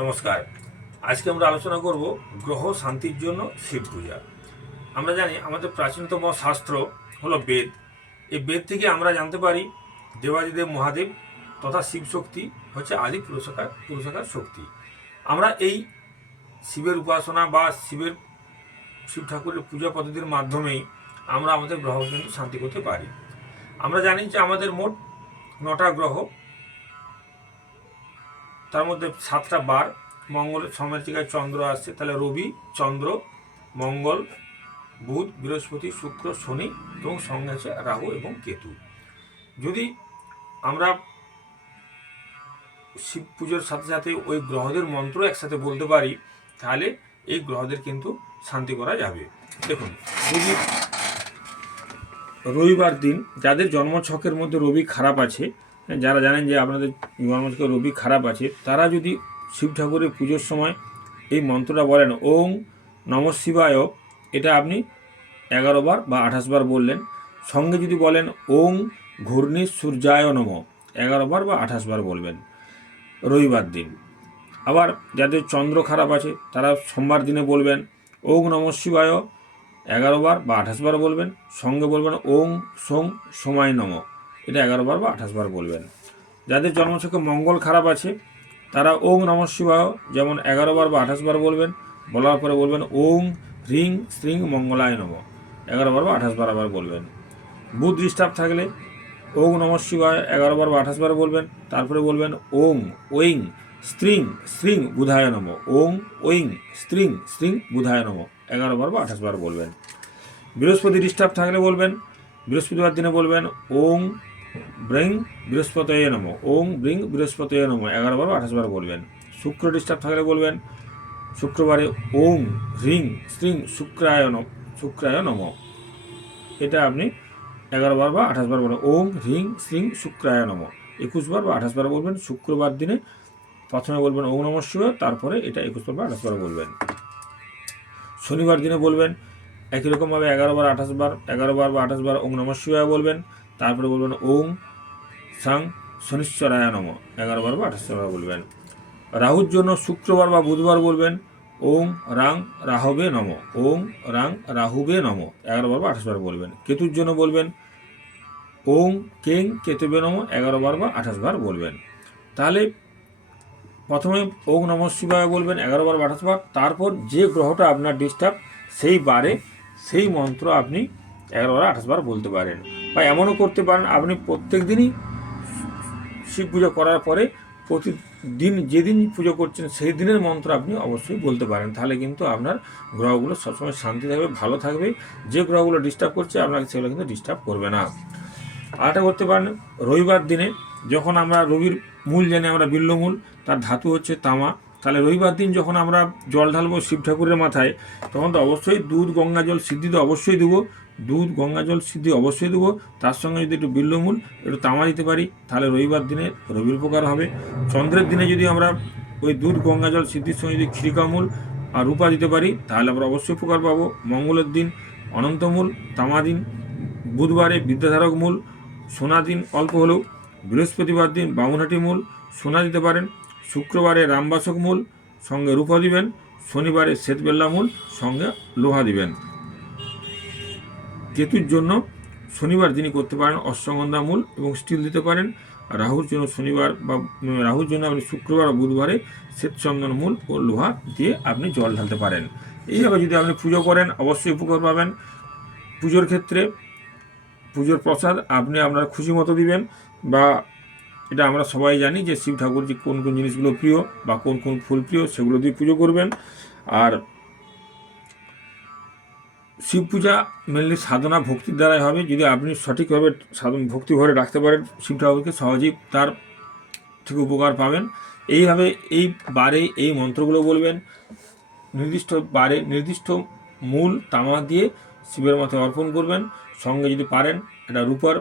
নমস্কার। আজকে আমরা আলোচনা করব গ্রহ শান্তির জন্য শিব পূজা। আমরা জানি আমাদের প্রাচীনতম শাস্ত্র হলো বেদ। এই বেদ থেকে আমরা জানতে পারি দেবাদিদেব মহাদেব তথা শিব শক্তি হচ্ছে আদি পুরুষকার পুরুষকার শক্তি। আমরা এই শিবের উপাসনা বা শিবের শিব ঠাকুরের পূজা পদ্ধতির মাধ্যমেই আমরা আমাদের গ্রহ কিন্তু শান্তি করতে পারি। আমরা জানি যে আমাদের মোট নটা গ্রহ তার মধ্যে সাতটা বার মঙ্গলের সমের জায়গায় চন্দ্র আসছে, তাহলে রবি, চন্দ্র, মঙ্গল, বুধ, বৃহস্পতি, শুক্র, শনি এবং সঙ্গে আছে রাহু এবং কেতু। যদি আমরা শিব পুজোর সাথে সাথে ওই গ্রহদের মন্ত্র একসাথে বলতে পারি, তাহলে এই গ্রহদের কিন্তু শান্তি করা যাবে। দেখুন, যদি রবিবার দিন যাদের জন্মছকের মধ্যে রবি খারাপ আছে যারা জানেন যে আপনাদের জন্মছকে রবি খারাপ আছে, তারা যদি শিব ঠাকুরের পুজোর সময় এই মন্ত্রটা বলেন, ওং নম শিবায় এটা আপনি এগারো বার বা আঠাশ বার বললেন। সঙ্গে যদি বলেন, ওং ঘূর্ণি সূর্যায় নম এগারো বার বা আঠাশ বার বলবেন রবিবার দিন। আবার যাদের চন্দ্র খারাপ আছে, তারা সোমবার দিনে বলবেন, ওং নম শিবায় এগারো বার বা আঠাশ বার বলবেন। সঙ্গে বলবেন, ওং সোং সময় নম এটা এগারো বার বা আঠাশ বার বলবেন। যাদের জন্মছকে মঙ্গল খারাপ আছে, তারা ওং নম শিবায় যেমন এগারো বার বা আঠাশ বার বলবেন, বলার পরে বলবেন ওং হ্রিং শ্রিং মঙ্গলায় নম। এগারো বার বা আঠাশ বার আবার বলবেন। বুধ ডিস্টার্ব থাকলে ওং নম শিবায় এগারো বার বা আঠাশ বার বলবেন, তারপরে বলবেন ওং, ওইং স্ত্রিং স্ত্রিং বুধায় নম। ওং, ওইং স্ত্রিং স্ত্রিং বুধায় নম। এগারো বার বা আঠাশ বার বলবেন। বৃহস্পতি ডিস্টার্ব থাকলে বলবেন, বৃহস্পতিবার দিনে বলবেন ওং ব্রিং বৃহস্পতয়ে নম। ওং ব্রিং বৃহস্পতয়ে নম। এগারো বার, আঠাশ বার বলবেন। শুক্র ডিস্টার্ব থাকলে বলবেন। শুক্রবারে ওং হ্রিং স্ত্রিং শুক্রায় নম শুক্রায় নম। এটা আপনি এগারো বার বা আঠাশ বার বলবেন। ওং হ্রিং শ্রিং শুক্রায় নম। একুশ বার বা আঠাশ বার বলবেন। শুক্রবার দিনে প্রথমে বলবেন ওং নম শিব তারপরে এটা একুশ বার বা আঠাশ বার বলবেন। শনিবার দিনে বলবেন, একই রকমভাবে এগারো বার, আঠাশ বার, এগারো বার বা আঠাশ বার ওং নম শিবায় বলবেন। তারপরে বলবেন ওং সাং শনিশ্চরায় নম। এগারো বার বা আঠাশ বার বলবেন। রাহুর জন্য শুক্রবার বা বুধবার বলবেন। ওং রাং রাহবে নম। ওং রাং রাহুবে নম। এগারো বার বা আঠাশ বার বলবেন। কেতুর জন্য বলবেন। ওং কেং কেতুবে নম। এগারো বার বা আঠাশ বার বলবেন। তাহলে প্রথমে ওং নম শিবায় বলবেন, এগারো বার বা আঠাশ বার তারপর যে গ্রহটা আপনার ডিস্টার্ব সেই বারে, সেই মন্ত্র আপনি এগারো বার আঠাশ বার বলতে পারেন। বা এমনও করতে পারেন, আপনি প্রত্যেক দিনই শিব পুজো করার পরে প্রতিদিন যেদিন পুজো করছেন সেই দিনের মন্ত্র আপনি অবশ্যই বলতে পারেন। তাহলে কিন্তু আপনার গ্রহগুলো সবসময় শান্তি থাকবে, ভালো থাকবে। যে গ্রহগুলো ডিস্টার্ব করছে আপনাকে সেগুলো কিন্তু ডিস্টার্ব করবে না। আরেকটা করতে পারেন, রবিবার দিনে যখন আমরা রবির মূল জানি আমরা বিল্লমূল, তার ধাতু হচ্ছে তামা, তাহলে রবিবার দিন যখন আমরা জল ঢালবো শিব ঠাকুরের মাথায়, তখন তো অবশ্যই দুধ, গঙ্গা জল সিদ্ধি তো অবশ্যই দেবো। দুধ, গঙ্গা জল সিদ্ধি অবশ্যই দেবো। তার সঙ্গে যদি একটু বিল্লমূল, একটু তামা দিতে পারি, তাহলে রবিবার দিনে রবির উপকার হবে। চন্দ্রের দিনে যদি আমরা ওই দুধ, গঙ্গা জল সিদ্ধির সঙ্গে যদি ক্ষিরিকামূল আর রূপা দিতে পারি, তাহলে আমরা অবশ্যই উপকার পাবো। মঙ্গলের দিন অনন্তমূল, তামা দিন, বুধবারে বিদ্যাধারক মূল, সোনা দিন অল্প হলেও, বৃহস্পতিবার দিন বামুনহাটি মূল, সোনা দিতে পারেন, শুক্রবারে রামবাসক মূল, সঙ্গে রূপা দিবেন, শনিবারে শ্বেতবেল্লা মূল, সঙ্গে লোহা দিবেন। কেতুর জন্য শনিবার দিনই করতে পারেন অশ্বগন্ধা মূল এবং স্টিল দিতে পারেন। রাহুর জন্য শনিবার বা রাহুর জন্য আপনি শুক্রবার ও বুধবারে শ্বেতচন্দন মূল ও লোহা দিয়ে আপনি জল ঢালতে পারেন। এইভাবে যদি আপনি পুজো করেন, অবশ্যই উপকার পাবেন। পুজোর ক্ষেত্রে পুজোর প্রসাদ আপনি আপনার খুশি মতো দিবেন বা এটা আমরা সবাই জানি যে শিব ঠাকুর যে কোন কোন জিনিসগুলো প্রিয় বা কোন কোন ফুল প্রিয় সেগুলো দিয়ে পুজো করবেন। আর শিব পূজা মেনলি সাধনা ভক্তির দ্বারাই হবে। যদি আপনি সঠিকভাবে সাধন ভক্তি ভরে রাখতে পারেন, শিব ঠাকুরকে সহজেই তার থেকে উপকার পাবেন। এইভাবে এই বারে এই মন্ত্রগুলো বলবেন। নির্দিষ্ট বারে নির্দিষ্ট মূল তামা দিয়ে শিবের মাথায় অর্পণ করবেন। সঙ্গে যদি পারেন একটা রূপার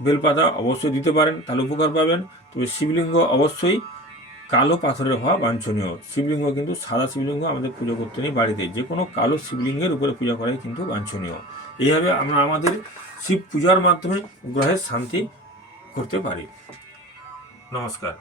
বেলপাতা অবশ্যই দিতে পারেন, তাহলে উপকার পাবেন। তবে শিবলিঙ্গ অবশ্যই কালো পাথরের হওয়া বাঞ্ছনীয়। শিবলিঙ্গ কিন্তু সাদা শিবলিঙ্গ আমাদের পুজো করতে নেই বাড়িতে। যে কোনো কালো শিবলিঙ্গের উপরে পূজা করাই কিন্তু বাঞ্ছনীয়। এইভাবে আমরা আমাদের শিব পূজার মাধ্যমে গ্রহের শান্তি করতে পারি। নমস্কার।